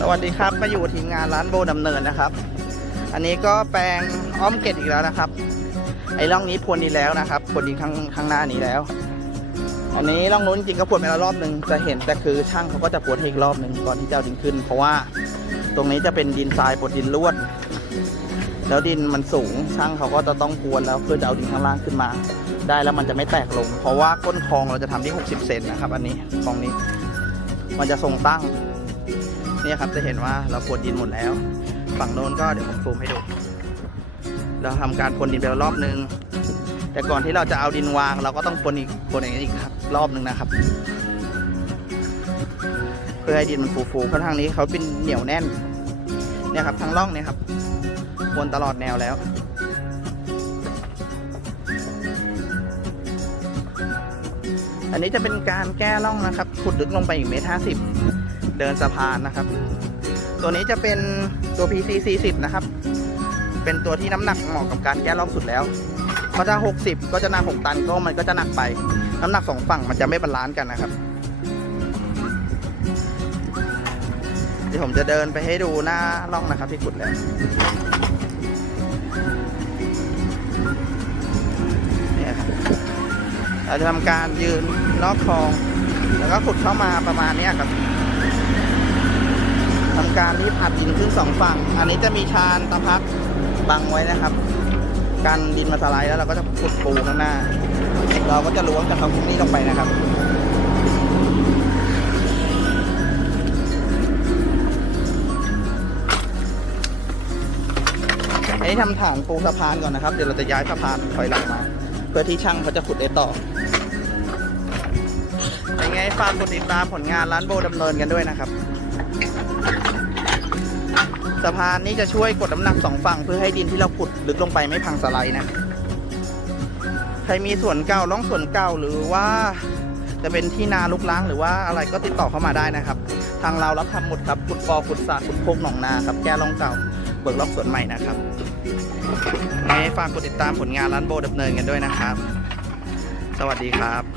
สวัสดีครับมาอยู่ทีมงานร้านโบดำเนินนะครับ อันนี้ก็แปลงอ้อมเกตอีกแล้วนะครับ ไอ้ร่องนี้พวนดีแล้วนะครับพวนดีข้างข้างหน้านี้แล้ว อันนี้ร่องนู้นจริงก็พวนไปแล้วรอบหนึ่งจะเห็นแต่คือช่างเขาก็จะพวนให้อีกรอบหนึ่งก่อนที่จะเอาดินขึ้น เพราะว่าตรงนี้จะเป็นดินทรายบนดินลวด แล้วดินมันสูงช่างเขาก็จะต้องพวนแล้วเพื่อจะเอาดินข้างล่างขึ้นมา ได้แล้วมันจะไม่แตกลง เพราะว่าก้นคลองเราจะทำที่ 60 เซนนะครับ อันนี้คลองนี้ มันจะทรงตั้ง เนี่ยครับจะเห็นว่าเราพรวนดินหมดแล้ว ฝั่งโน้นก็เดี๋ยวผมซูมให้ดู เราทำการพรวนดินไปแล้วรอบนึง แต่ก่อนที่เราจะเอาดินวาง เราก็ต้องพรวนอีกพรวนอย่างนี้อีกครับรอบนึงนะครับ เพื่อให้ดินมันฟูๆเพราะทางนี้เขาเป็นเหนียวแน่น เนี่ยครับทางร่องเนี่ยครับพรวนตลอดแนวแล้วอันนี้จะเป็นการแก้ร่องนะครับ ขุดลึกลงไปอีกเมตรห้าสิบ เดินสะพานนะครับ ตัวนี้จะเป็นตัว PC 40นะครับ เป็นตัวที่น้ำหนักเหมาะกับการแก้ร่องสุดแล้วเพราะถ้า 60 ก็จะหนัก 6 ตันก็มันก็จะหนักไป น้ำหนักสองฝั่งมันจะไม่บาลานซ์กันนะครับเดี๋ยวผมจะเดินไปให้ดูหน้าร่องนะครับที่ขุดแล้วเนี่ยครับเราจะทำการยืนลอกคลอง แล้วก็ขุดเข้ามาประมาณนี้ครับ การที่ผัดดินขึ้นสองฝั่ง อันนี้จะมีชานตะพักบังไว้นะครับ กันดินมาสไลด์แล้วเราก็จะขุดปูข้างหน้า เราก็จะล้วงจากตรงนี้ลงไปนะครับอันนี้ทำฐานปูสะพานก่อนนะครับ เดี๋ยวเราจะย้ายสะพานถอยหลังมา เพื่อที่ช่างเขาจะขุดได้ต่อเป็นไงฝากกดติดตามผลงานร้านโบดำเนินกันด้วยนะครับ สะพานนี้จะช่วยกดน้ำหนักสองฝั่งเพื่อให้ดินที่เราขุดลึกลงไปไม่พังสไลด์นะใครมีส่วนเก่าล่องส่วนเก่าหรือว่าจะเป็นที่นาลุกล้างหรือว่าอะไรก็ติดต่อเข้ามาได้นะครับ ทางเรารับทำหมดครับขุดปอขุดสระขุดโคกหนองนาครับแก้ร่องเก่าเบิกล็อกส่วนใหม่นะครับยังไงฝากกดติดตามผลงานร้านโบดำเนินกันด้วยนะครับ สวัสดีครับ